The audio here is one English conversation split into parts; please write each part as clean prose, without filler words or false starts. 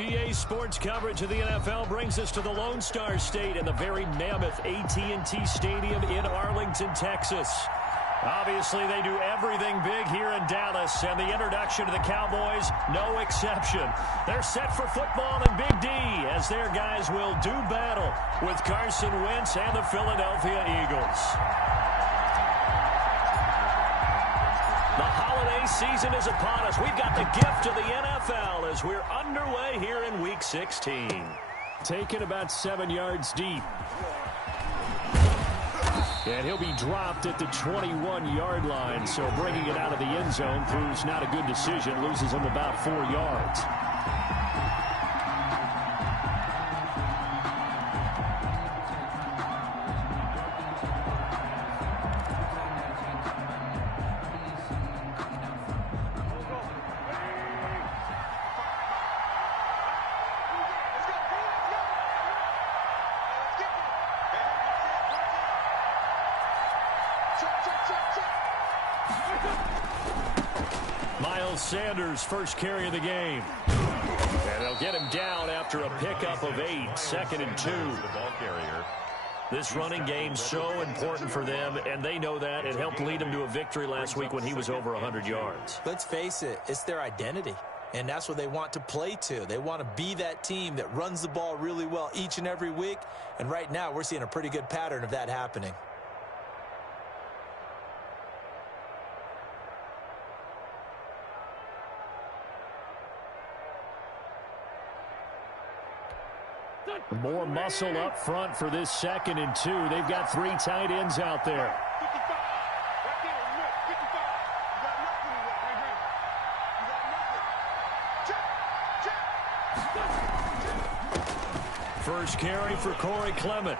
EA Sports coverage of the NFL brings us to the Lone Star State in the very mammoth AT&T Stadium in Arlington, Texas. Obviously, they do everything big here in Dallas, and the introduction to the Cowboys, no exception. They're set for football and Big D, as their guys will do battle with Carson Wentz and the Philadelphia Eagles. The holiday season is upon us. We've got the gift of the NFL as we're underway here in Week 16. Taken about 7 yards deep. And he'll be dropped at the 21-yard line, so bringing it out of the end zone proves not a good decision. Loses him about 4 yards. Sanders first carry of the game. And they'll get him down after a pickup of 8, 2nd and 2. The ball carrier. This running game so important for them, and they know that. It helped lead them to a victory last week when he was over 100 yards. Let's face it, it's their identity, and that's what they want to play to. They want to be that team that runs the ball really well each and every week, and right now we're seeing a pretty good pattern of that happening. More muscle up front for this 2nd and 2. They've got 3 tight ends out there. First carry for Corey Clement.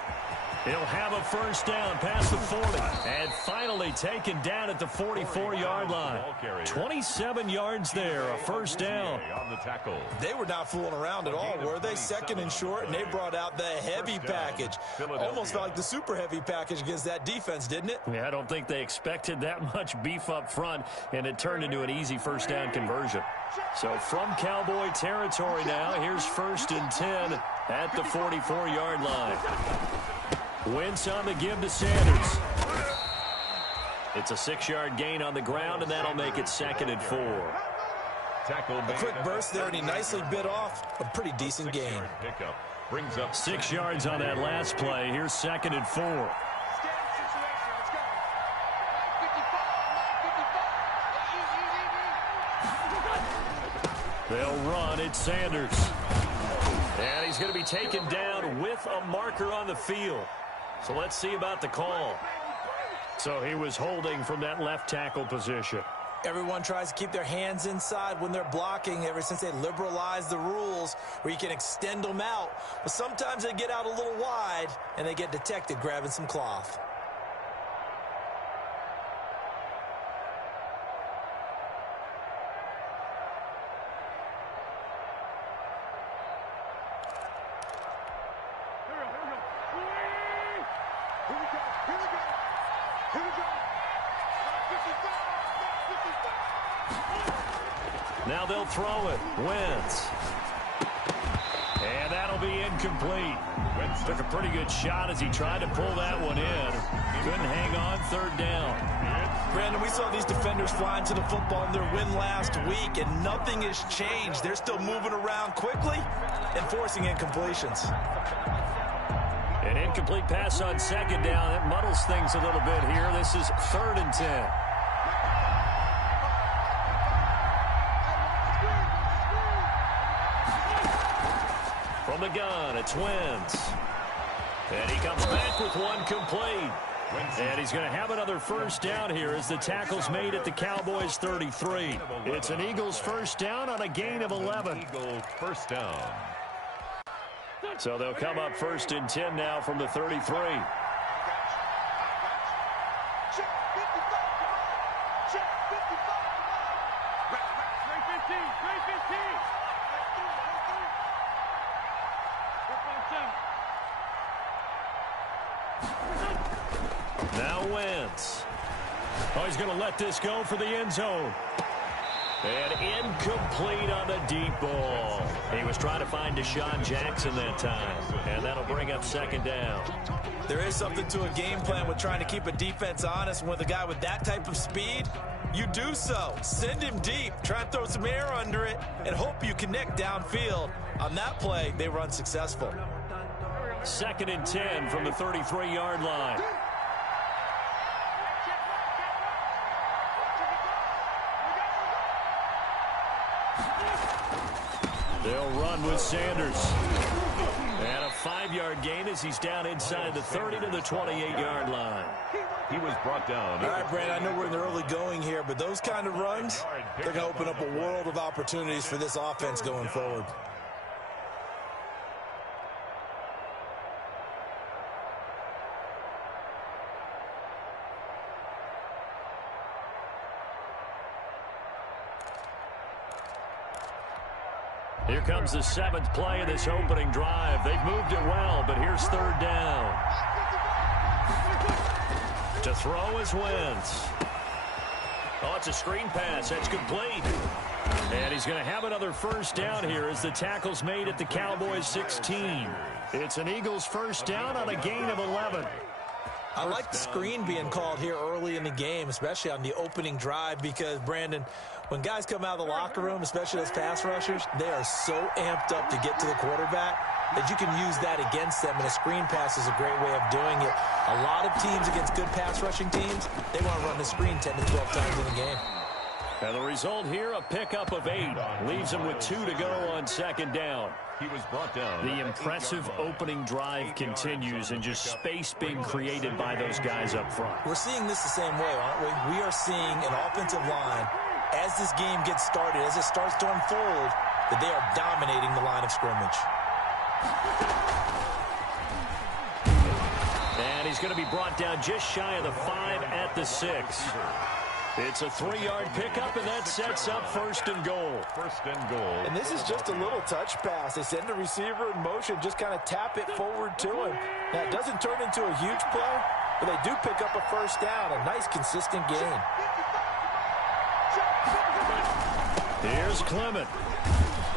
He'll have a first down past the 40. And finally taken down at the 44-yard line. 27 yards there, a first down. On the tackle. They were not fooling around at all, were they? 2nd and short, and they brought out the heavy package. Almost felt like the super heavy package against that defense, didn't it? Yeah, I don't think they expected that much beef up front, and it turned into an easy first down conversion. So from Cowboy territory now, here's 1st and 10 at the 44-yard line. Wentz on the give to Sanders. It's a 6-yard gain on the ground, and that'll make it 2nd and 4. A quick burst there, and he nicely bit off a pretty decent gain. Brings up 6 yards on that last play. Here's 2nd and 4. They'll run. It's Sanders. And he's going to be taken down with a marker on the field. So let's see about the call. So he was holding from that left tackle position. Everyone tries to keep their hands inside when they're blocking ever since they liberalized the rules where you can extend them out. But sometimes they get out a little wide and they get detected grabbing some cloth. Now they'll throw it. Wentz. And that'll be incomplete. Wentz took a pretty good shot as he tried to pull that one in. Couldn't hang on, 3rd down. Brandon, we saw these defenders flying to the football in their win last week, and nothing has changed. They're still moving around quickly and forcing incompletions. An incomplete pass on 2nd down. That muddles things a little bit here. This is 3rd and 10. From the gun, it's Wentz. And he comes back with one complete. And he's going to have another first down here as the tackle's made at the Cowboys 33. It's an Eagles first down on a gain of 11. Eagles first down. So they'll come up 1st and 10 now from the 33. Now Wentz. Oh, he's going to let this go for the end zone. And incomplete on the deep ball. He was trying to find Deshaun Jackson that time, and that'll bring up second down. There is something to a game plan with trying to keep a defense honest. With a guy with that type of speed, you do so. Send him deep, try and throw some air under it, and hope you connect downfield. On that play, they run successful. 2nd and 10 from the 33-yard line. They'll run with Sanders. And a 5-yard gain as he's down inside the 30 to the 28-yard line. He was brought down. All right, Brandon, I know we're in the early going here, but those kind of runs, they're going to open up a world of opportunities for this offense going forward. Here comes the 7th play of this opening drive. They've moved it well, but here's 3rd down. To throw is Wentz. Oh, it's a screen pass. That's complete. And he's going to have another 1st down here as the tackle's made at the Cowboys 16. It's an Eagles 1st down on a gain of 11. I like the screen being called here early in the game, especially on the opening drive, because, Brandon, when guys come out of the locker room, especially those pass rushers, they are so amped up to get to the quarterback that you can use that against them, and a screen pass is a great way of doing it. A lot of teams against good pass rushing teams, they want to run the screen 10 to 12 times in the game. And the result here, a pickup of 8. Leaves him with 2 to go on 2nd down. He was brought down. The impressive opening drive continues, and just space being created by those guys up front. We're seeing this the same way, aren't we? We are seeing an offensive line, as this game gets started, as it starts to unfold, that they are dominating the line of scrimmage. And he's going to be brought down just shy of the 5 at the 6. It's a 3-yard pickup, and that sets up 1st and goal. 1st and goal. And this is just a little touch pass. They send the receiver in motion, just kind of tap it forward to him. Now, it doesn't turn into a huge play, but they do pick up a 1st down, a nice, consistent gain. Here's Clement.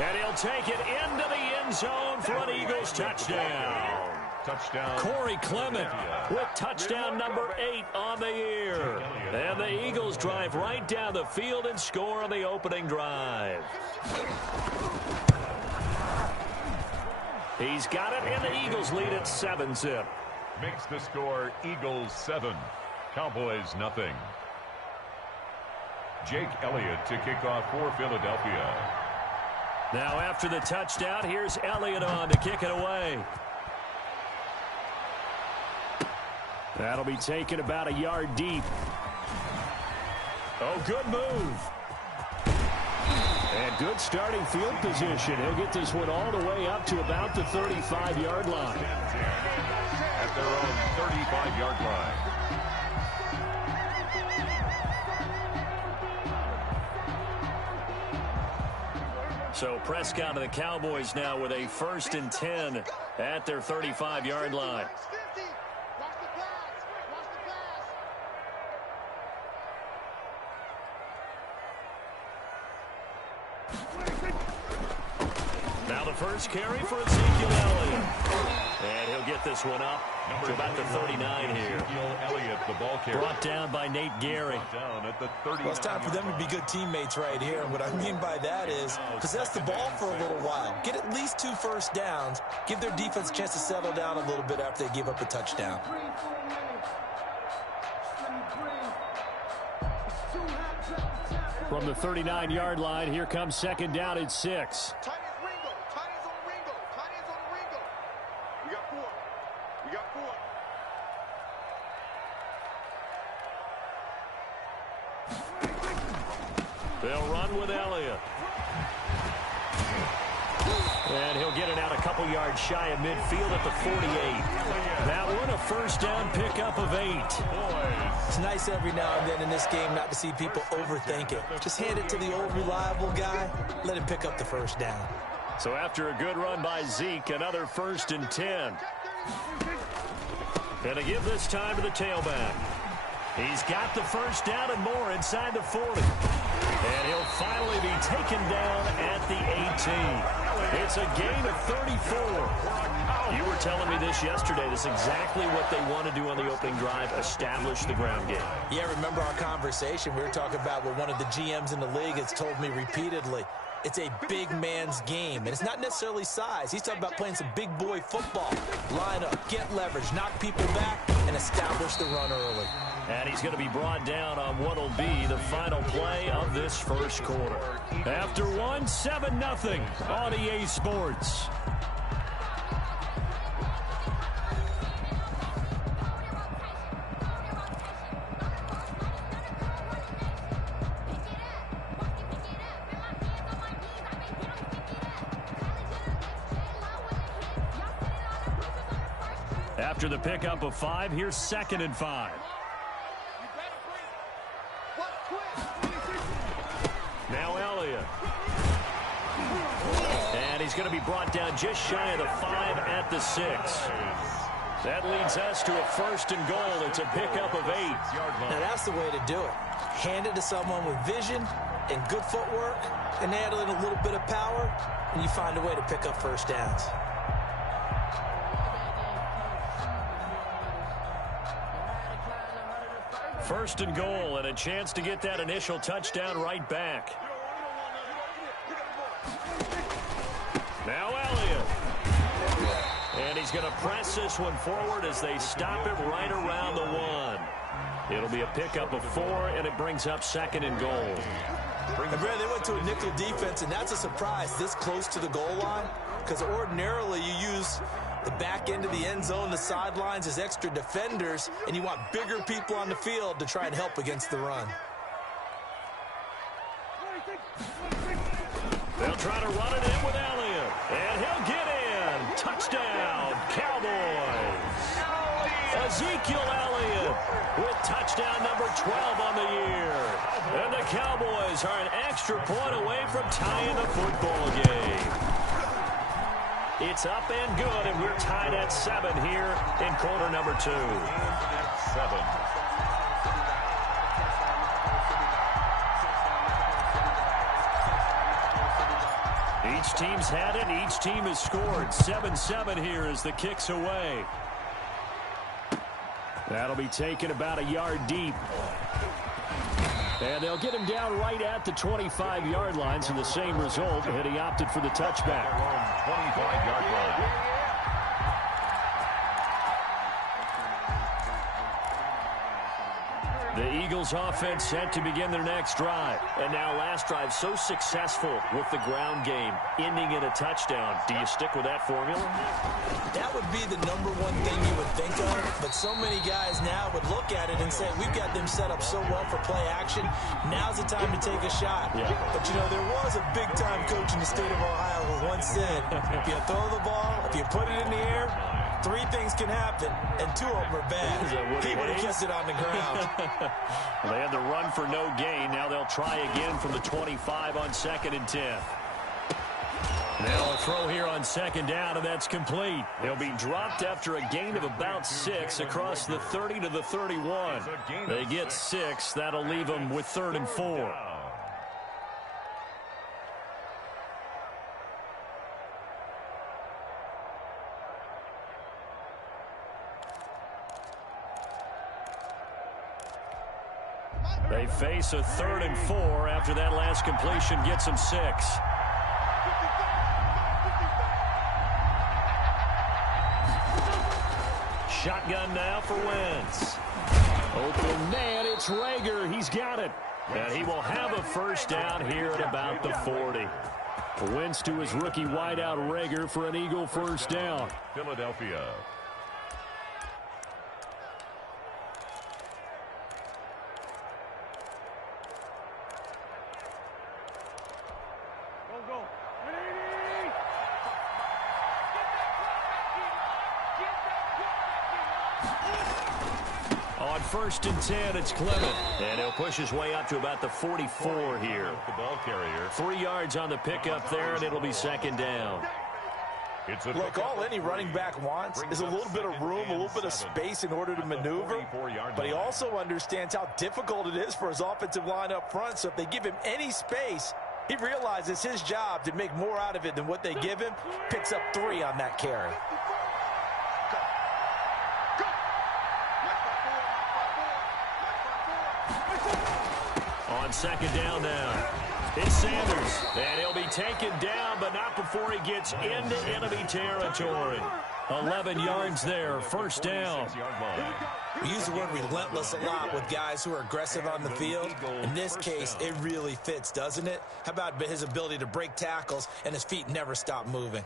And he'll take it into the end zone for an Eagles touchdown. Touchdown. Corey Clement with touchdown number 8 on the year. And the Eagles drive right down the field and score on the opening drive. He's got it, and the Eagles lead at 7-zip. Makes the score Eagles 7, Cowboys nothing. Jake Elliott to kick off for Philadelphia. Now after the touchdown, here's Elliott on to kick it away. That'll be taken about a yard deep. Oh, good move. And good starting field position. He'll get this one all the way up to about the 35-yard line. At their own 35-yard line. So Prescott and the Cowboys now with a 1st and 10 at their 35-yard line. Now the first carry for Ezekiel Elliott. And he'll get this one up to about the 39 here. Ezekiel Elliott, the ball carrier. Brought down by Nate Gary. Down at the 39. Well, it's time for them to be good teammates right here. And what I mean by that is possess the ball for a little while. Get at least 2 first downs. Give their defense a chance to settle down a little bit after they give up a touchdown. From the 39-yard line, here comes 2nd down at 6. They'll run with Elliott. And he'll get it out a couple yards shy of midfield at the 48. That one a 1st down pickup of 8. It's nice every now and then in this game not to see people overthink it. Just hand it to the old reliable guy. Let him pick up the 1st down. So after a good run by Zeke, another 1st and 10. And to give this time to the tailback. He's got the 1st down and more inside the 40. And he'll finally be taken down at the 18. It's a gain of 34. You were telling me this yesterday. This is exactly what they want to do on the opening drive, establish the ground game. Yeah, remember our conversation? We were talking about what one of the GMs in the league has told me repeatedly. It's a big man's game, and it's not necessarily size. He's talking about playing some big boy football. Line up, get leverage, knock people back, and establish the run early. And he's going to be brought down on what will be the final play of this first quarter. After one, 7-0 on EA Sports. After the pickup of 5, here's 2nd and 5. Now Elliott. And he's going to be brought down just shy of the 5 at the 6. That leads us to a 1st and goal. It's a pickup of 8. Now that's the way to do it. Hand it to someone with vision and good footwork, and add in a little bit of power, and you find a way to pick up first downs. First and goal, and a chance to get that initial touchdown right back. Now Elliott. And he's going to press this one forward as they stop it right around the 1. It'll be a pickup of 4, and it brings up 2nd and goal. And Brad, they went to a nickel defense, and that's a surprise this close to the goal line, because ordinarily you use the back end of the end zone, the sidelines as extra defenders, and you want bigger people on the field to try and help against the run. They'll try to run it in with Elliott, and he'll get in. Touchdown, Cowboys. Ezekiel Elliott with touchdown number 12 on the year. And the Cowboys are an extra point away from tying the football game. It's up and good, and we're tied at 7 here in quarter number 2. 7. Each team's had it. Each team has scored. 7-7 here as the kick's away. That'll be taken about a yard deep. And they'll get him down right at the 25-yard line, so the same result, and he opted for the touchback. 25-yard line. The Eagles offense set to begin their next drive. And now last drive so successful with the ground game, ending in a touchdown. Do you stick with that formula? That would be the number one thing you would think of, but so many guys now would look at it and say, we've got them set up so well for play action. Now's the time to take a shot. Yeah. But, you know, there was a big-time coach in the state of Ohio who once said, if you throw the ball, if you put it in the air, 3 things can happen, and 2 of them are bad. He would have kept it on the ground. Well, they had the run for no gain. Now they'll try again from the 25 on 2nd and 10. Now a throw here on 2nd down, and that's complete. They'll be dropped after a gain of about 6 across the 30 to the 31. They get 6. That'll leave them with 3rd and 4. They face a 3rd and 4 after that last completion gets them 6. Shotgun now for Wentz. Open man, it's Rager. He's got it. And he will have a first down here at about the 40. Wentz to his rookie wideout Rager for an Eagle first down. Philadelphia. On 1st and 10, it's Clement. And he'll push his way up to about the 44 here. The ball carrier. 3 yards on the pickup there, and it'll be 2nd down. Look, all any running back wants is a little bit of room, a little bit of space in order to maneuver. But he also understands how difficult it is for his offensive line up front. So if they give him any space, He realizes his job to make more out of it than what they give him. Picks up 3 on that carry. On second down now, it's Sanders. And he'll be taken down, but not before he gets into enemy territory. 11 yards there, first down. We use the word relentless a lot with guys who are aggressive on the field. In this case, it really fits, doesn't it? How about his ability to break tackles and his feet never stop moving?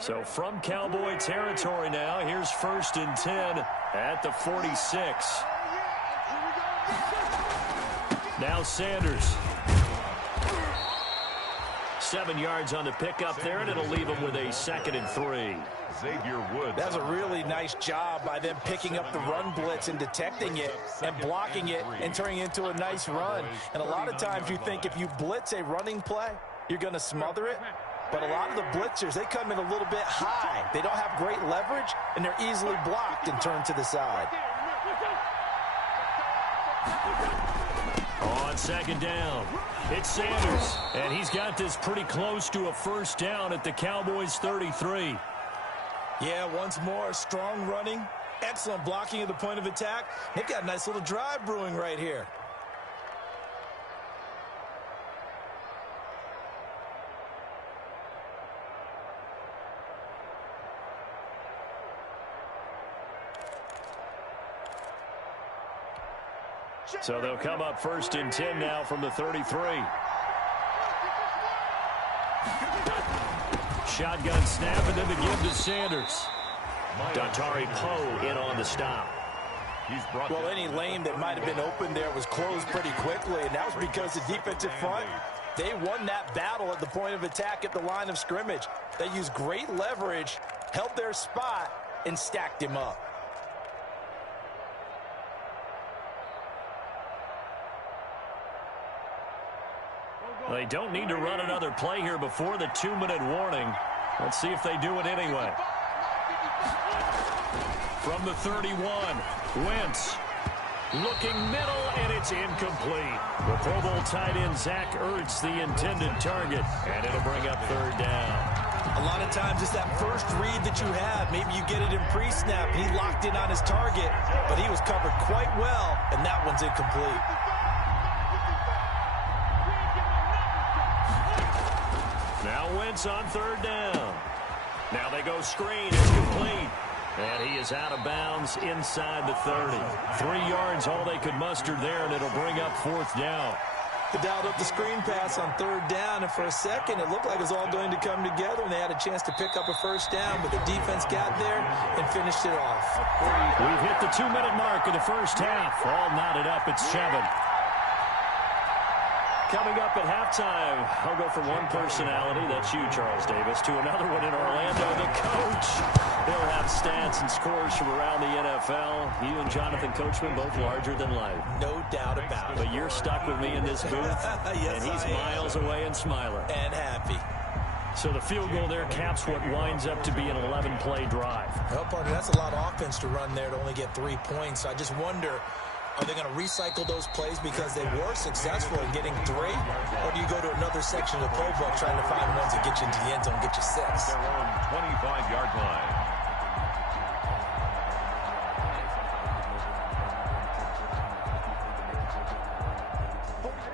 So from Cowboy territory now, here's first and 10 at the 46. Now Sanders. 7 yards on the pickup there, and it'll leave him with a 2nd and 3. Xavier Woods. That's a really nice job by them picking up the run blitz and detecting it and blocking it and turning it into a nice run. And a lot of times you think if you blitz a running play, you're going to smother it. But a lot of the blitzers, they come in a little bit high. They don't have great leverage, and they're easily blocked and turned to the side. On second down, it's Sanders, and he's got this pretty close to a first down at the Cowboys' 33. Yeah, once more, strong running, excellent blocking at the point of attack. They've got a nice little drive brewing right here. So they'll come up first and 10 now from the 33. Shotgun snap, and then the give to Sanders. Dontari Poe in on the stop. Well, any lane that might have been open there was closed pretty quickly, and that was because the defensive front, they won that battle at the point of attack at the line of scrimmage. They used great leverage, held their spot, and stacked him up. They don't need to run another play here before the 2-minute warning. Let's see if they do it anyway. From the 31, Wentz looking middle, and it's incomplete. The Pro Bowl tight end Zach Ertz, the intended target, and it'll bring up 3rd down. A lot of times it's that first read that you have. Maybe you get it in pre-snap. He locked in on his target, but he was covered quite well, and that one's incomplete. Now Wentz on 3rd down. Now they go screen. It's complete. And he is out of bounds inside the 30. 3 yards, all they could muster there, and it'll bring up 4th down. They dialed up the screen pass on 3rd down, and for a second it looked like it was all going to come together, and they had a chance to pick up a first down, but the defense got there and finished it off. We've hit the 2-minute mark of the first half. All knotted up at 7. Coming up at halftime, I'll go from one personality, that's you, Charles Davis, to another one in Orlando, the coach. He'll have stats and scores from around the NFL. You and Jonathan Coachman, both larger than life. No doubt about it. But you're stuck with me in this booth, yes, and he's miles away and smiling. And happy. So the field goal there caps what winds up to be an 11-play drive. Well, partner, that's a lot of offense to run there to only get 3 points. I just wonder, are they going to recycle those plays because they were successful in getting 3? Or do you go to another section of the playbook trying to find ones that get you into the end zone and get you 6? Their own 25-yard line.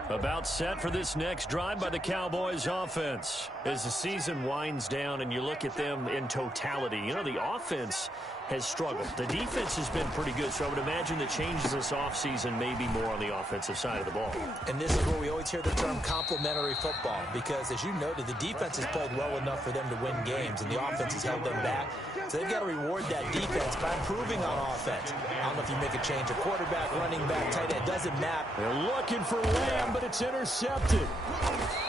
About set for this next drive by the Cowboys offense. As the season winds down and you look at them in totality, you know, the offense has struggled. The defense has been pretty good, so I would imagine the changes this offseason may be more on the offensive side of the ball. And this is where we always hear the term complementary football, because as you noted, the defense has played well enough for them to win games, and the offense has held them back. So they've got to reward that defense by improving on offense. I don't know if you make a change, a quarterback, running back, tight end, doesn't matter. They're looking for Lamb, but it's intercepted.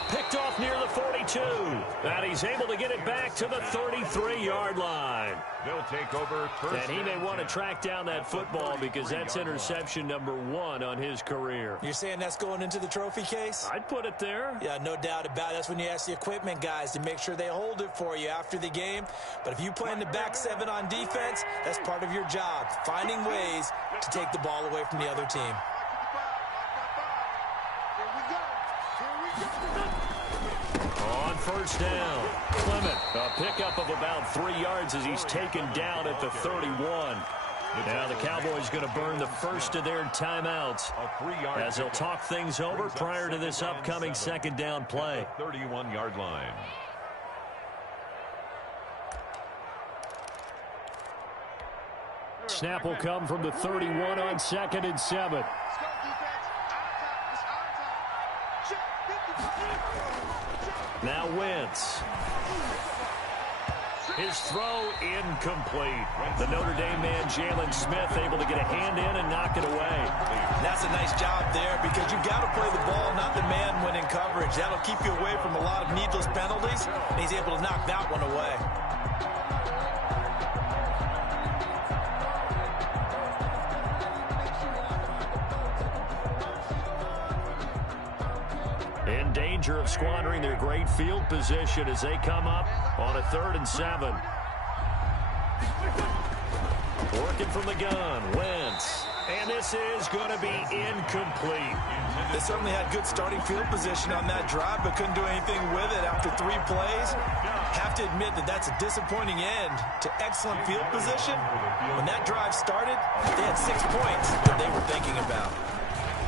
Picked off near the 42. And he's able to get it back to the 33-yard line. They'll take over first. And he may want to track down that football because that's interception number 1 on his career. You're saying that's going into the trophy case? I'd put it there. Yeah, no doubt about it. That's when you ask the equipment guys to make sure they hold it for you after the game. But if you play in the back 7 on defense, that's part of your job, finding ways to take the ball away from the other team. Here we go. Here we go. first down. Clement, a pickup of about 3 yards as he's taken down at the 31. Now the Cowboys going to burn the first of their timeouts as they'll talk things over prior to this upcoming second down play. 31-yard line. Snap will come from the 31 on 2nd and 7. Now Wentz. His throw incomplete. The Notre Dame man, Jalen Smith, able to get a hand in and knock it away. That's a nice job there because you've got to play the ball, not the man when in coverage. That'll keep you away from a lot of needless penalties, and he's able to knock that one away. In danger of squandering their great field position as they come up on a 3rd and 7. Working from the gun, Wentz. And this is going to be incomplete. They certainly had good starting field position on that drive, but couldn't do anything with it after 3 plays. Have to admit that that's a disappointing end to excellent field position. When that drive started, they had 6 points that they were thinking about.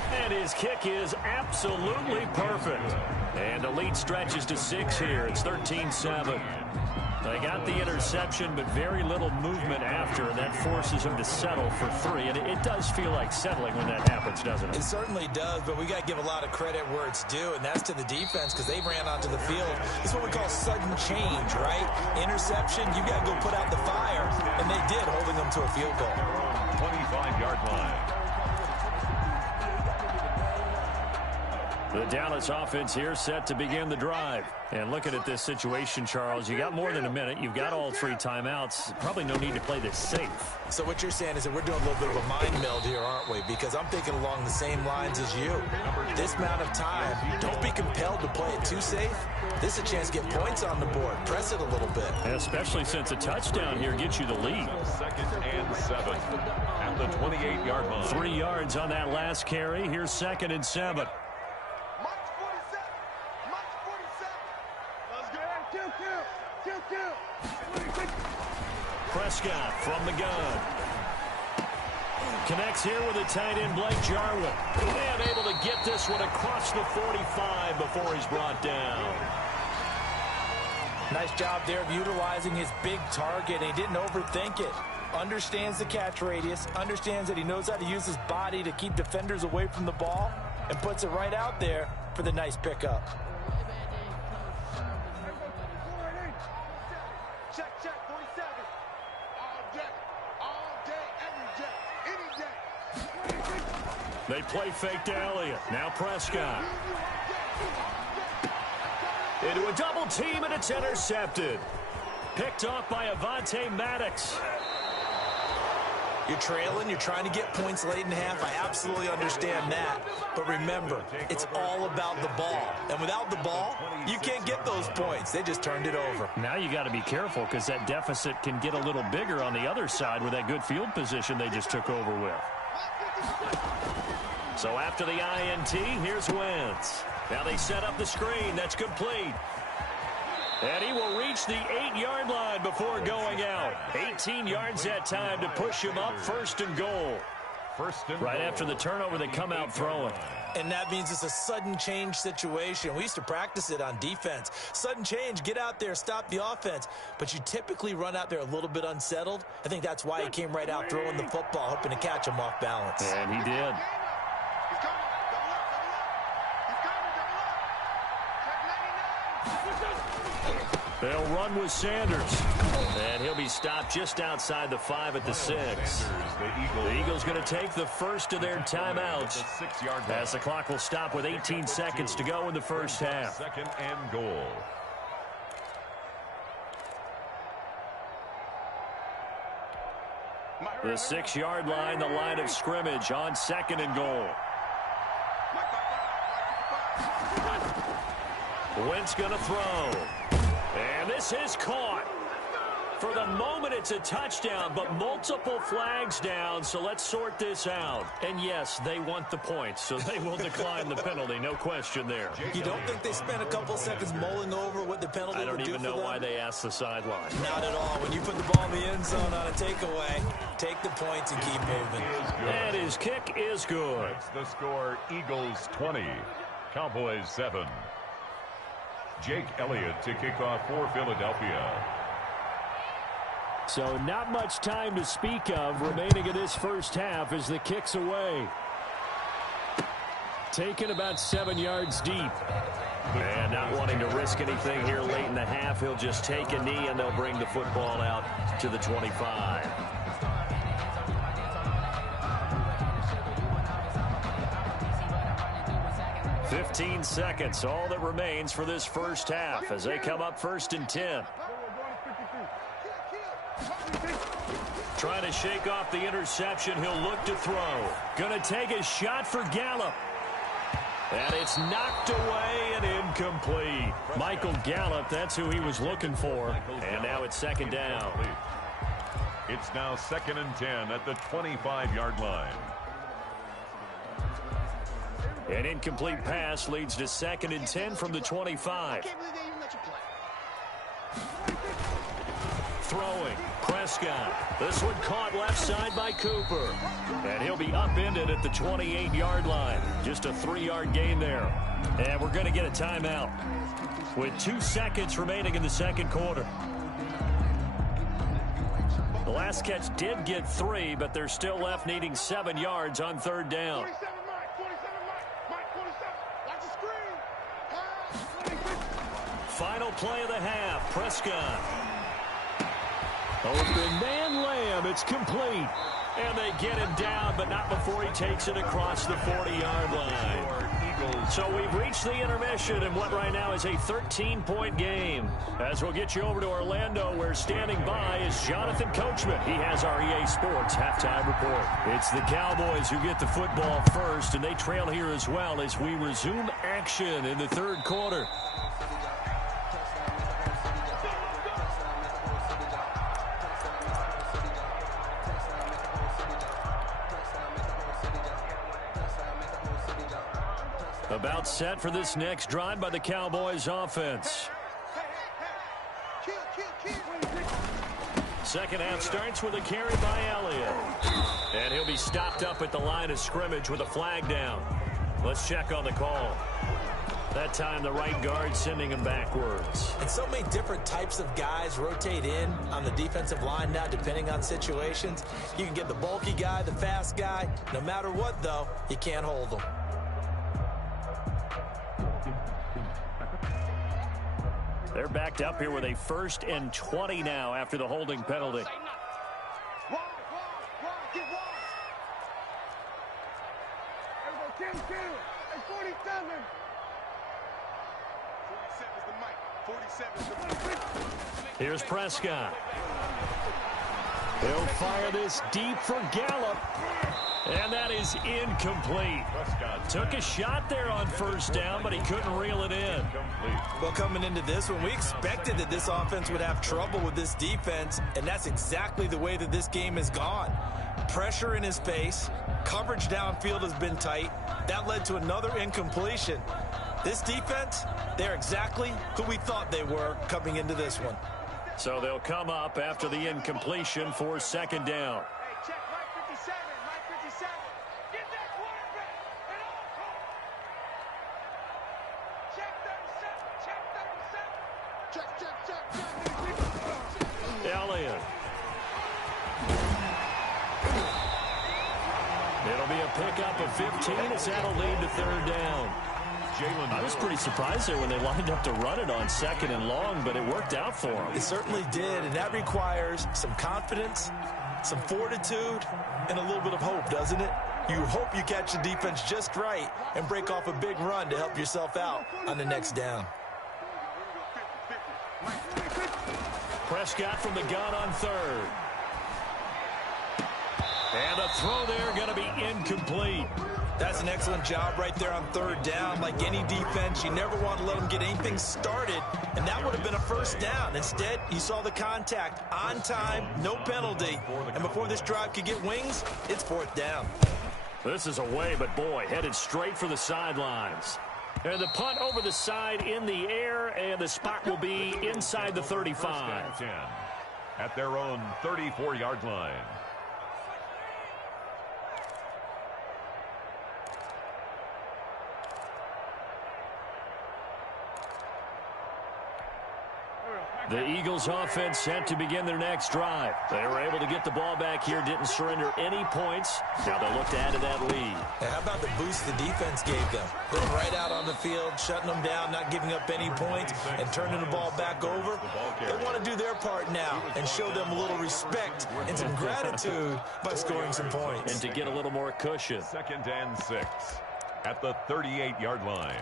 And his kick is absolutely perfect. And the lead stretches to 6 here. It's 13-7. They got the interception, but very little movement after, and that forces them to settle for 3. And it does feel like settling when that happens, doesn't it? It certainly does, but we got to give a lot of credit where it's due, and that's to the defense because they ran onto the field. It's what we call sudden change, right? Interception, you got to go put out the fire, and they did, holding them to a field goal. 25-yard line. The Dallas offense here set to begin the drive. And looking at this situation, Charles, you got more than a minute. You've got all 3 timeouts. Probably no need to play this safe. So what you're saying is that we're doing a little bit of a mind meld here, aren't we? Because I'm thinking along the same lines as you. This amount of time, don't be compelled to play it too safe. This is a chance to get points on the board. Press it a little bit. And especially since a touchdown here gets you the lead. 2nd and 7 at the 28-yard line. 3 yards on that last carry. Here's 2nd and 7. Prescott from the gun. Connects here with a tight end, Blake Jarwin. And able to get this one across the 45 before he's brought down. Nice job there of utilizing his big target. He didn't overthink it. Understands the catch radius. Understands that he knows how to use his body to keep defenders away from the ball. And puts it right out there for the nice pickup. They play fake to Elliott. Now Prescott. Into a double team, and it's intercepted. Picked off by Avonte Maddox. You're trailing, you're trying to get points late in half. I absolutely understand that. But remember, it's all about the ball. And without the ball, you can't get those points. They just turned it over. Now you got to be careful because that deficit can get a little bigger on the other side with that good field position they just took over with. So after the INT, here's Wentz. Now they set up the screen. That's complete. And he will reach the 8-yard line before going out. 18 yards that time to push him up 1st and goal. Right after the turnover, they come out throwing. And that means it's a sudden change situation. We used to practice it on defense. Sudden change, get out there, stop the offense. But you typically run out there a little bit unsettled. I think that's why he came right out throwing the football, hoping to catch him off balance. And he did. They'll run with Sanders. And he'll be stopped just outside the 5 at the 6. The Eagles going to take the first of their timeouts as the clock will stop with 18 seconds to go in the first half. 2nd and goal. The 6-yard line, the line of scrimmage on 2nd and goal. Wentz going to throw. And this is caught. For the moment, it's a touchdown, but multiple flags down, so let's sort this out. And yes, they want the points, so they will decline the penalty, no question there. You don't think they spent a couple seconds mulling over what the penalty would do for them? I don't even know why they asked the sideline. Not at all. When you put the ball in the end zone on a takeaway, take the points and keep moving. And his kick is good. That's the score, Eagles 20, Cowboys 7. Jake Elliott to kick off for Philadelphia. So not much time to speak of remaining in this first half as the kick's away. Taken about 7 yards deep. And not wanting to risk anything here late in the half, he'll just take a knee and they'll bring the football out to the 25. "15 seconds, all that remains for this first half as they come up 1st and 10. Trying to shake off the interception. He'll look to throw. Going to take a shot for Gallup. And it's knocked away and incomplete. Michael Gallup, that's who he was looking for. And now it's 2nd down. It's now 2nd and 10 at the 25-yard line. An incomplete pass leads to 2nd and 10 from the 25. Throwing. Prescott. This one caught left side by Cooper. And he'll be upended at the 28-yard line. Just a 3-yard gain there. And we're going to get a timeout with 2 seconds remaining in the second quarter. The last catch did get 3, but they're still left needing 7 yards on 3rd down. Final play of the half. Prescott. Open man Lamb. It's complete. And they get him down, but not before he takes it across the 40-yard line. So we've reached the intermission in what right now is a 13-point game. As we'll get you over to Orlando, where standing by is Jonathan Coachman. He has our EA Sports halftime report. It's the Cowboys who get the football first, and they trail here as well as we resume action in the 3rd quarter. About set for this next drive by the Cowboys offense. Second half starts with a carry by Elliott. And he'll be stopped up at the line of scrimmage with a flag down. Let's check on the call. That time the right guard sending him backwards. And so many different types of guys rotate in on the defensive line now depending on situations. You can get the bulky guy, the fast guy. No matter what, though, you can't hold them. They're backed up here with a 1st and 20 now after the holding penalty. Here's Prescott. He'll fire this deep for Gallup. And that is incomplete. Took a shot there on 1st down, but he couldn't reel it in. Well, coming into this one, we expected that this offense would have trouble with this defense, and that's exactly the way that this game has gone. Pressure in his face. Coverage downfield has been tight. That led to another incompletion. This defense, they're exactly who we thought they were coming into this one. So they'll come up after the incompletion for 2nd down. Elliott. It'll be a pickup of 15 as that'll lead to 3rd down. I was pretty surprised there when they lined up to run it on 2nd and long, but it worked out for them. It certainly did, and that requires some confidence, some fortitude, and a little bit of hope, doesn't it? You hope you catch the defense just right and break off a big run to help yourself out on the next down. Prescott from the gun on 3rd. And a throw there going to be incomplete. That's an excellent job right there on third down. Like any defense, you never want to let them get anything started, and that would have been a first down. Instead, you saw the contact on time, no penalty, and before this drive could get wings, it's fourth down. This is away, but boy, headed straight for the sidelines. And the punt over the side in the air, and the spot will be inside the 35. At their own 34-yard line. The Eagles offense set to begin their next drive. They were able to get the ball back here, didn't surrender any points. Now they'll look to add to that lead. Now, how about the boost the defense gave them? Going right out on the field, shutting them down, not giving up any points, and turning the ball back over. They want to do their part now and show them a little respect and some gratitude by scoring some points. And to get a little more cushion. 2nd and 6 at the 38-yard line.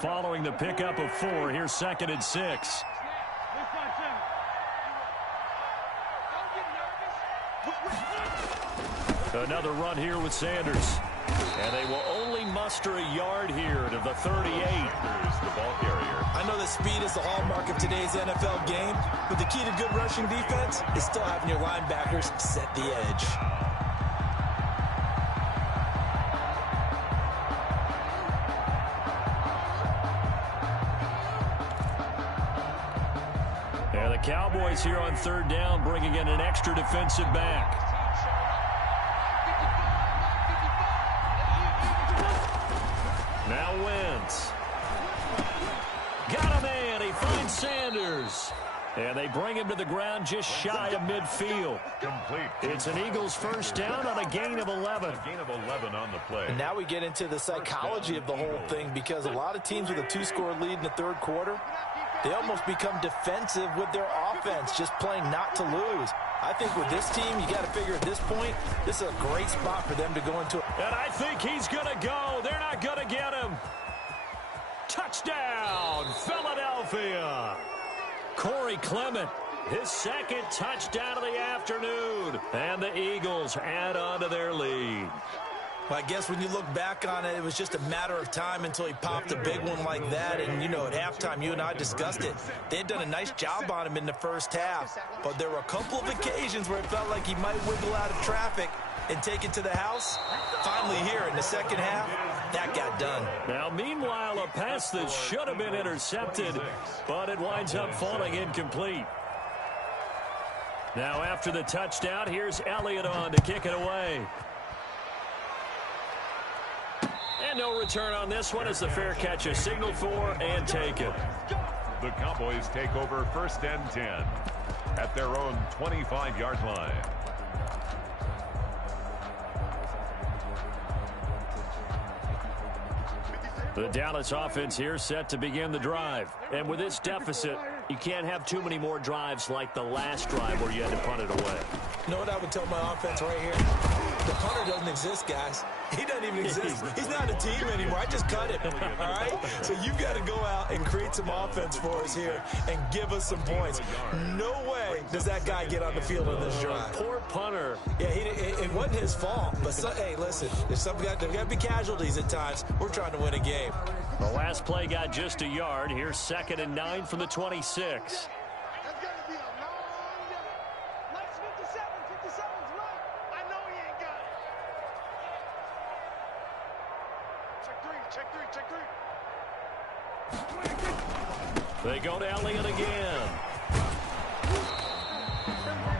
Following the pickup of 4, here's 2nd and 6. Another run here with Sanders. And they will only muster a yard here to the 38. Here's the ball carrier. I know that speed is the hallmark of today's NFL game, but the key to good rushing defense is still having your linebackers set the edge. And the Cowboys here on third down, bringing in an extra defensive back. Now Wentz. Got a man. He finds Sanders. And they bring him to the ground just shy of midfield. Complete. It's an Eagles first down on a gain of 11. A gain of 11 on the play. And now we get into the psychology of the whole thing, because a lot of teams with a 2-score lead in the third quarter, they almost become defensive with their offense, just playing not to lose. I think with this team, you got to figure at this point, this is a great spot for them to go into. And I think he's going to go. They're not going to get him. Touchdown, Philadelphia. Corey Clement, his second touchdown of the afternoon. And the Eagles add on to their lead. Well, I guess when you look back on it, it was just a matter of time until he popped a big one like that. And, you know, at halftime, you and I discussed it. They had done a nice job on him in the first half. But there were a couple of occasions where it felt like he might wiggle out of traffic and take it to the house. Finally here in the second half, that got done. Now, meanwhile, a pass that should have been intercepted, but it winds up falling incomplete. Now, after the touchdown, here's Elliott on to kick it away. And no return on this one as the fair catch is signaled for and taken. The Cowboys take over 1st and 10 at their own 25-yard line. The Dallas offense here set to begin the drive. And with this deficit, you can't have too many more drives like the last drive where you had to punt it away. You know what I would tell my offense right here? The punter doesn't exist, guys. He doesn't even exist. He's not a team anymore. I just cut him, all right? So you've got to go out and create some offense for us here and give us some points. No way does that guy get on the field on this drive. Poor punter. Yeah, it wasn't his fault. But, hey, listen, there's got to be casualties at times. We're trying to win a game. The last play got just a yard. Here's 2nd and 9 from the 26. They go to Elliott again.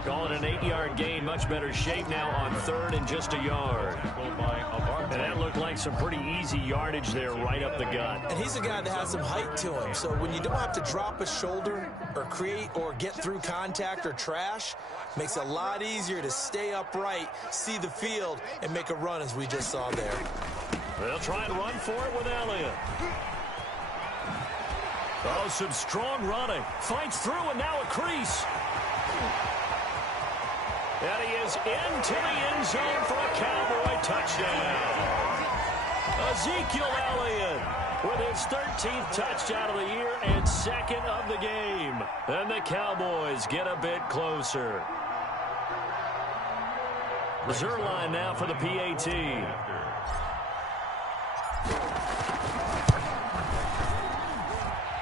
Call it an 8-yard gain. Much better shape now on 3rd and just a yard. And that looked like some pretty easy yardage there right up the gut. And he's a guy that has some height to him. So when you don't have to drop a shoulder or create or get through contact or trash, makes it a lot easier to stay upright, see the field, and make a run as we just saw there. They'll try and run for it with Elliott. Oh, some strong running. Fights through and now a crease. And he is into the end zone for a Cowboy touchdown. Ezekiel Elliott with his 13th touchdown of the year and 2nd of the game. And the Cowboys get a bit closer. Reserve line now for the PAT.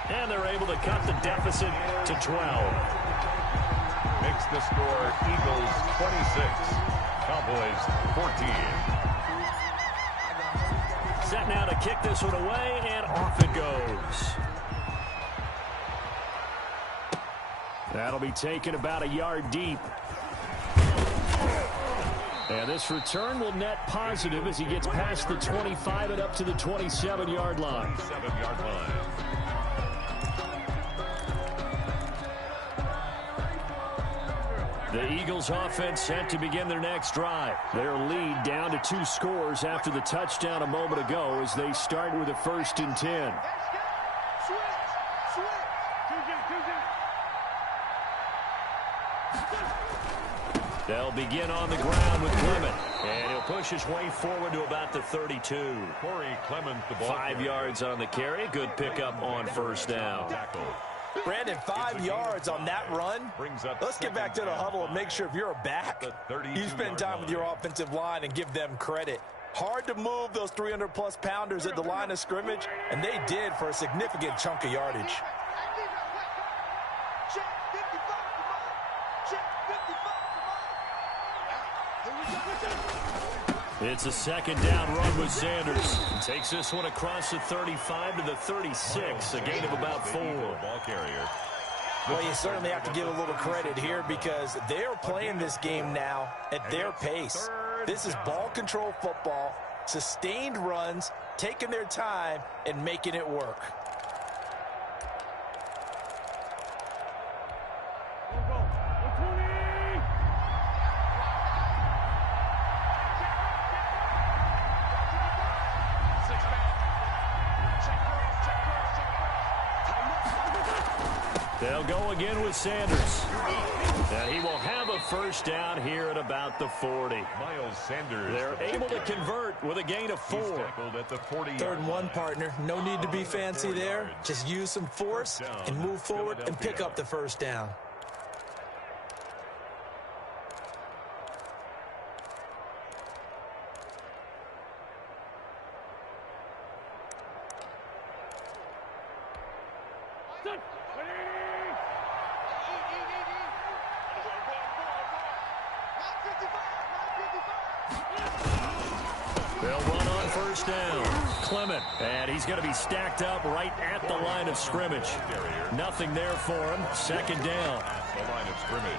And they're able to cut the deficit to 12. Makes the score Eagles 26, Cowboys 14. Set now to kick this one away, and off it goes. That'll be taken about a yard deep. And this return will net positive as he gets past the 25 and up to the 27-yard line. 7-yard line. The Eagles offense set to begin their next drive. Their lead down to 2 scores after the touchdown a moment ago as they start with a 1st and 10. They'll begin on the ground with Clement. And he'll push his way forward to about the 32. Corey Clement, the ball 5 yards on the carry. Good pickup on 1st down. Brandon, 5 yards on that run. Let's get back to the huddle and make sure if you're a back, you spend time with your offensive line and give them credit. Hard to move those 300-plus pounders at the line of scrimmage, and they did for a significant chunk of yardage. It's a 2nd down run with Sanders. Takes this one across the 35 to the 36, a gain of about 4. Ball carrier. Well, you certainly have to give a little credit here because they're playing this game now at their pace. This is ball control football, sustained runs, taking their time, and making it work. They'll go again with Sanders. And he will have a 1st down here at about the 40. Miles Sanders. They're able to convert with a gain of 4. At the 40. 3rd and 1, partner. No need to be fancy there. Just use some force and move forward and pick up the 1st down. They'll run on 1st down. Clement, and he's going to be stacked up right at the line of scrimmage. Nothing there for him. 2nd down.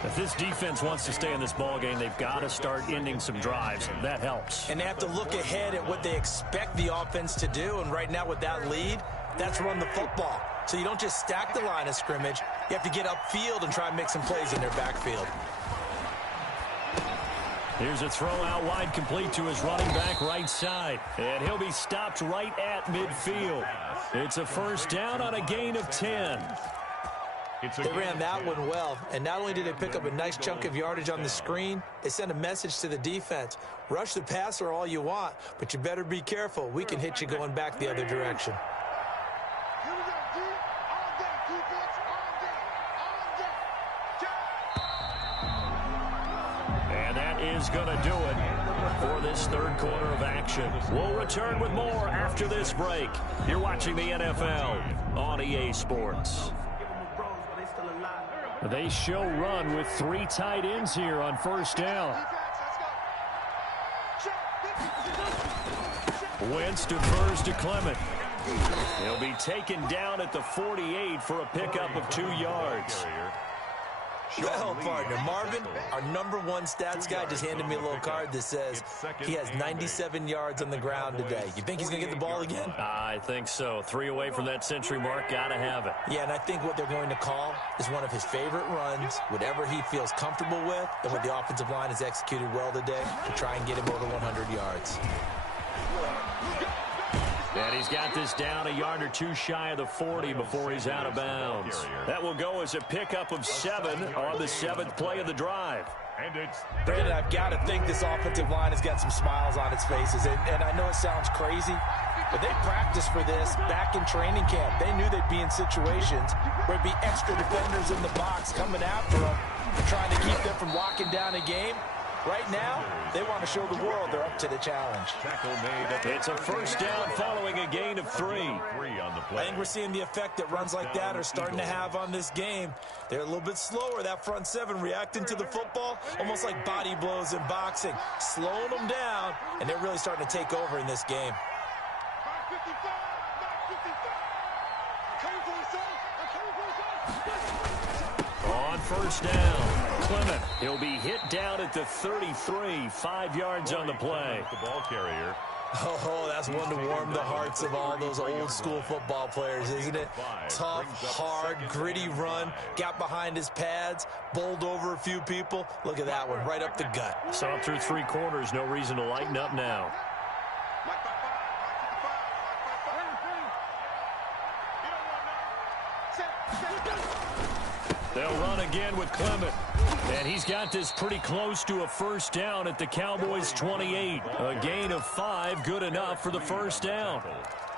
If this defense wants to stay in this ball game, they've got to start ending some drives. That helps. And they have to look ahead at what they expect the offense to do. And right now with that lead, that's run the football. So you don't just stack the line of scrimmage. You have to get upfield and try and make some plays in their backfield. Here's a throw out wide, complete to his running back right side. And he'll be stopped right at midfield. It's a 1st down on a gain of 10. They ran that one well. And not only did they pick up a nice chunk of yardage on the screen, they sent a message to the defense. Rush the passer all you want, but you better be careful. We can hit you going back the other direction. Is going to do it for this 3rd quarter of action. We'll return with more after this break. You're watching the NFL on EA Sports. They show run with 3 tight ends here on 1st down. Wentz defers to Clement. He'll be taken down at the 48 for a pickup of 2 yards. Well, partner, Marvin, our #1 stats guy, just handed me a little card that says he has 97 yards on the ground today. You think he's going to get the ball again? I think so. 3 away from that century mark. Got to have it. Yeah, and I think what they're going to call is one of his favorite runs, whatever he feels comfortable with, and what the offensive line has executed well today to try and get him over 100 yards. And he's got this down a yard or 2 shy of the 40 before he's out of bounds. That will go as a pickup of 7 on the 7th play of the drive. Brandon, I've got to think this offensive line has got some smiles on its faces. And I know it sounds crazy, but they practiced for this back in training camp. They knew they'd be in situations where there'd be extra defenders in the box coming after them, trying to keep them from locking down a game. Right now, they want to show the world they're up to the challenge. It's a first down following a gain of 3. I think we're seeing the effect that runs like that are starting to have on this game. They're a little bit slower, that front seven, reacting to the football, almost like body blows in boxing, slowing them down, and they're really starting to take over in this game. On first down, Clement. He'll be hit down at the 33, 5 yards on the play. The ball carrier. Oh, that's one to warm the hearts of all those old school football players, isn't it? Tough, hard, gritty run, got behind his pads, bowled over a few people. Look at that one, right up the gut. Saw through 3 quarters, no reason to lighten up now. They'll run again with Clement. And he's got this pretty close to a first down at the Cowboys' 28. A gain of 5, good enough for the first down.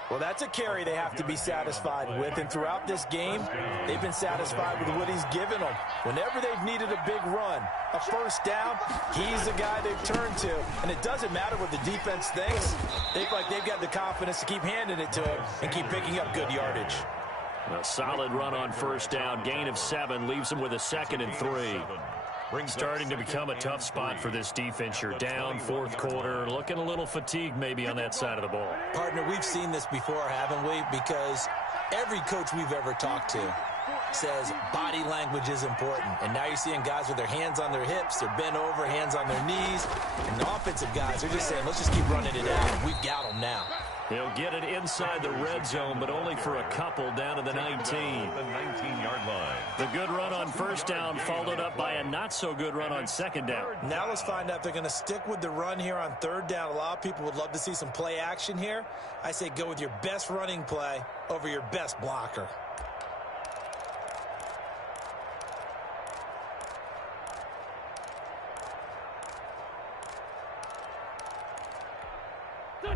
Well, that's a carry they have to be satisfied with. And throughout this game, they've been satisfied with what he's given them. Whenever they've needed a big run, a first down, he's the guy they've turned to. And it doesn't matter what the defense thinks. They feel like they've got the confidence to keep handing it to him and keep picking up good yardage. A solid run on first down. Gain of 7 leaves them with a 2nd and 3. Starting to become a tough spot for this defense. You're down, 4th quarter, looking a little fatigued maybe on that side of the ball. Partner, we've seen this before, haven't we? Because every coach we've ever talked to says body language is important. And now you're seeing guys with their hands on their hips, they're bent over, hands on their knees. And the offensive guys are just saying, let's just keep running it out. We've got them now. He'll get it inside the red zone, but only for a couple down to the 19. The 19-yard line. The good run on first down followed up by a not-so-good run on second down. Now let's find out if they're going to stick with the run here on third down. A lot of people would love to see some play action here. I say go with your best running play over your best blocker.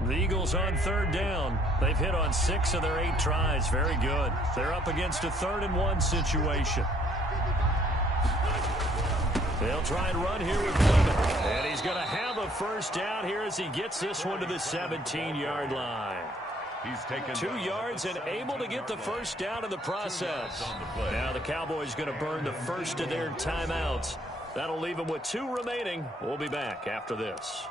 The Eagles on third down. They've hit on 6 of their 8 tries. Very good. They're up against a 3rd and 1 situation. They'll try and run here with Clement. And he's going to have a first down here as he gets this one to the 17-yard line. He's taken 2 yards and able to get the first down in the process. Now the Cowboys going to burn the first of their timeouts. That'll leave them with 2 remaining. We'll be back after this.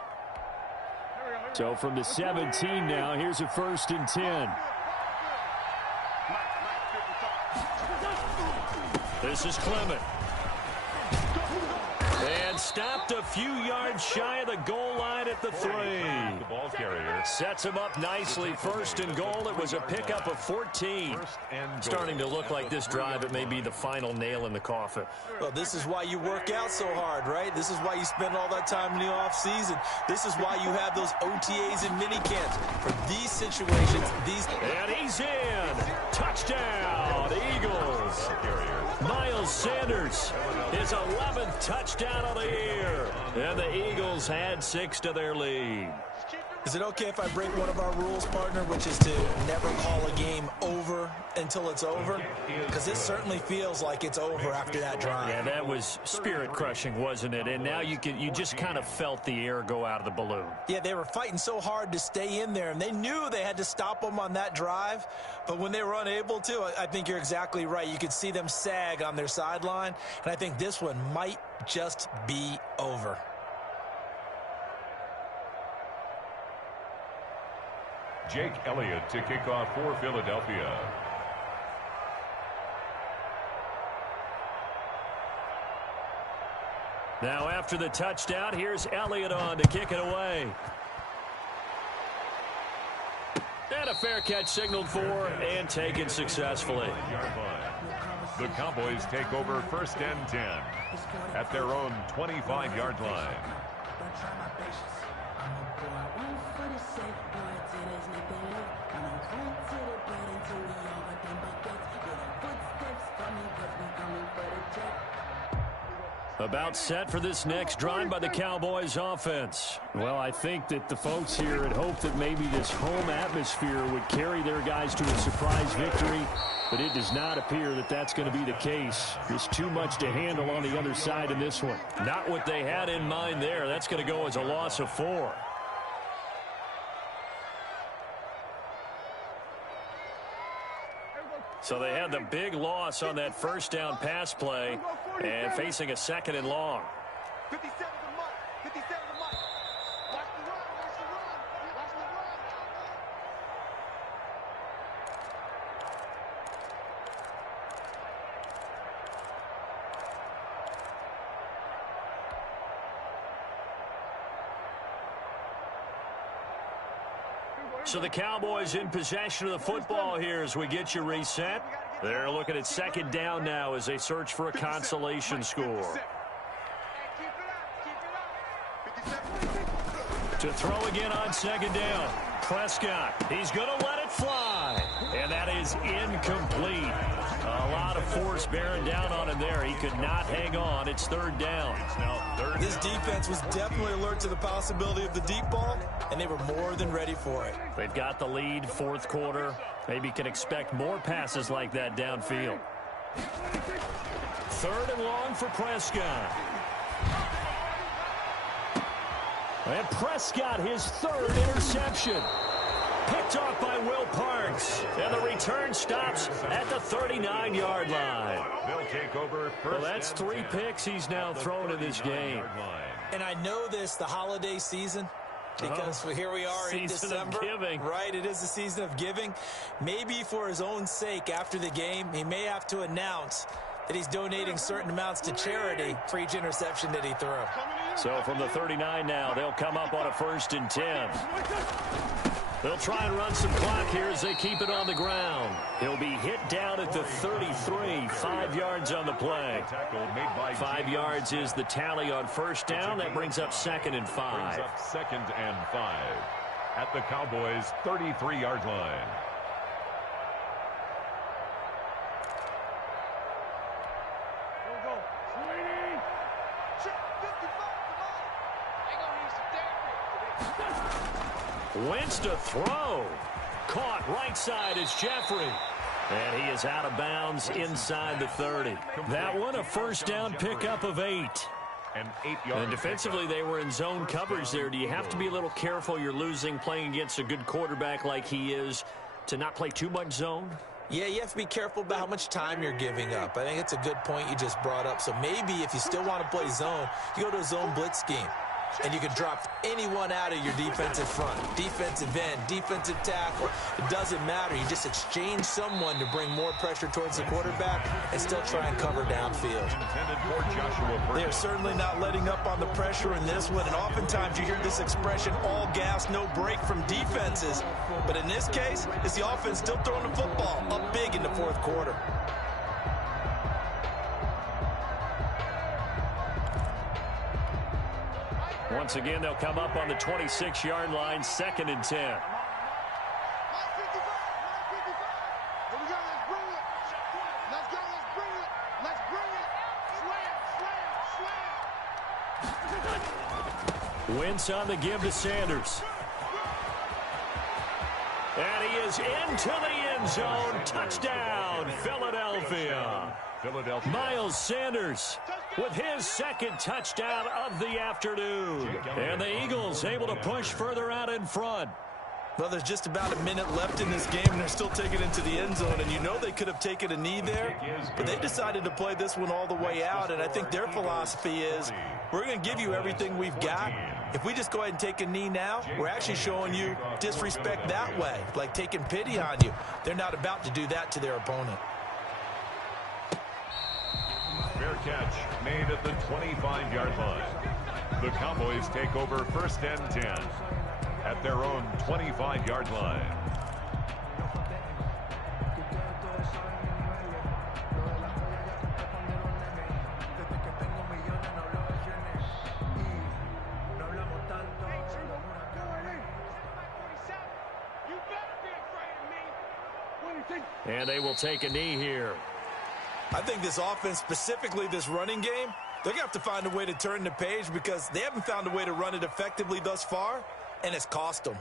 So from the 17 now, here's a 1st and 10. This is Clement. And stopped a few yards shy of the goal line at the 3. The ball carrier sets him up nicely. 1st and goal. It was a pickup of 14. Starting to look like this drive, it may be the final nail in the coffin. Well, this is why you work out so hard, right? This is why you spend all that time in the offseason. This is why you have those OTAs and mini camps. For these situations, And he's in. Touchdown, Eagles. Miles Sanders, his 11th touchdown of the year. And the Eagles had 6 to their lead. Is it okay if I break one of our rules, partner, which is to never call a game over until it's over? Because it certainly feels like it's over after that drive. Yeah, that was spirit-crushing, wasn't it? And now you just kind of felt the air go out of the balloon. Yeah, they were fighting so hard to stay in there, and they knew they had to stop them on that drive. But when they were unable to, I think you're exactly right. You could see them sag on their sideline, and I think this one might just be over. Jake Elliott to kick off for Philadelphia. Now after the touchdown, here's Elliott on to kick it away. And a fair catch signaled for and taken successfully. The Cowboys take over 1st and 10 at their own 25-yard line. About set for this next drive by the Cowboys offense. Well, I think that the folks here had hoped that maybe this home atmosphere would carry their guys to a surprise victory, but it does not appear that that's going to be the case. There's too much to handle on the other side in this one. Not what they had in mind there. That's going to go as a loss of 4. So they had the big loss on that first down pass play and facing a 2nd and long. 57 to Mike. 57 to Mike. Watch the run. Watch the run. Watch the run. So the Cowboys in possession of the football here as we get you reset. They're looking at 2nd down now as they search for a consolation score. To throw again on 2nd down. Prescott, he's going to let it fly. And that is incomplete. A lot of force bearing down on him there. He could not hang on. It's 3rd down. This defense was definitely alert to the possibility of the deep ball, and they were more than ready for it. They've got the lead, 4th quarter. Maybe can expect more passes like that downfield. 3rd and long for Prescott. And Prescott, his 3rd interception. Picked off by Will Parks. And the return stops at the 39-yard line. They'll take over first. Well, that's 3 picks he's now thrown in this game. And I know this, the holiday season, because here we are in December. Season of giving. Right, it is the season of giving. Maybe for his own sake after the game, he may have to announce that he's donating certain amounts to charity for each interception that he threw. So from the 39 now, they'll come up on a 1st and 10. They'll try and run some clock here as they keep it on the ground. He'll be hit down at the 33, 5 yards on the play. 5 yards is the tally on 1st down. That brings up 2nd and 5. Brings up 2nd and 5 at the Cowboys' 33-yard line. Wentz to throw. Caught right side is Jeffrey. And he is out of bounds inside the 30. That one a 1st down pickup of 8. And defensively, they were in zone coverage there. Do you have to be a little careful? You're losing, playing against a good quarterback like he is, to not play too much zone? Yeah, you have to be careful about how much time you're giving up. I think it's a good point you just brought up. So maybe if you still want to play zone, you go to a zone blitz scheme. And you can drop anyone out of your defensive front. Defensive end, defensive tackle. It doesn't matter. You just exchange someone to bring more pressure towards the quarterback and still try and cover downfield. They are certainly not letting up on the pressure in this one. And oftentimes you hear this expression, all gas, no break from defenses. But in this case, it's the offense still throwing the football up big in the 4th quarter. Once again, they'll come up on the 26-yard line, 2nd and 10. Wentz on the give to Sanders. And he is into the end zone. Touchdown, Philadelphia. Miles Sanders with his 2nd touchdown of the afternoon. And the Eagles able to push further out in front. Well, there's just about a minute left in this game, and they're still taking it into the end zone. And you know they could have taken a knee there, but they decided to play this one all the way out. And I think their philosophy is, we're going to give you everything we've got. If we just go ahead and take a knee now, we're actually showing you disrespect that way, like taking pity on you. They're not about to do that to their opponent. Fair catch made at the 25-yard line. The Cowboys take over 1st and 10 at their own 25-yard line. And they will take a knee here. I think this offense, specifically this running game, They're going to have to find a way to turn the page because they haven't found a way to run it effectively thus far, and it's cost them.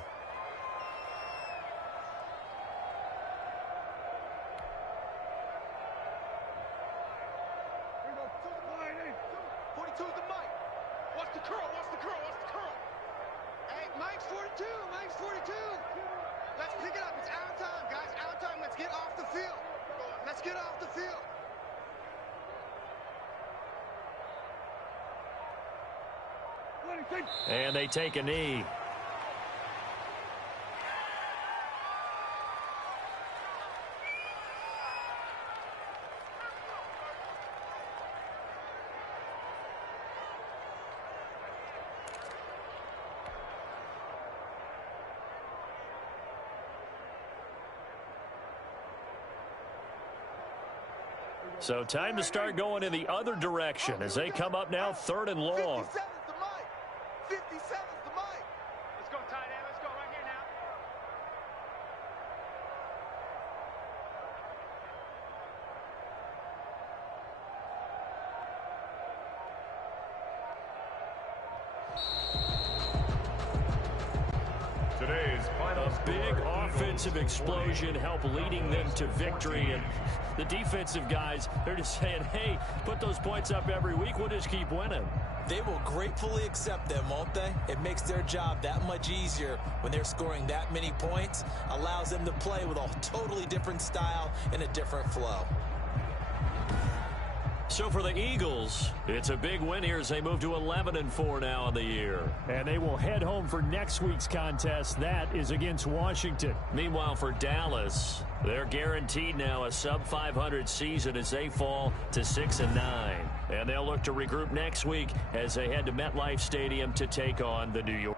And they take a knee. So time to start going in the other direction as they come up now 3rd and long. 57's the mic. Let's go, tight end. Let's go right here now. Today's final A big offensive explosion helped leading them to victory. And the defensive guys, they're just saying, hey, put those points up every week. We'll just keep winning. They will gratefully accept them, won't they? It makes their job that much easier when they're scoring that many points. Allows them to play with a totally different style and a different flow. So for the Eagles, it's a big win here as they move to 11-4 now in the year. And they will head home for next week's contest. That is against Washington. Meanwhile, for Dallas, they're guaranteed now a sub-500 season as they fall to 6-9. And they'll look to regroup next week as they head to MetLife Stadium to take on the New York.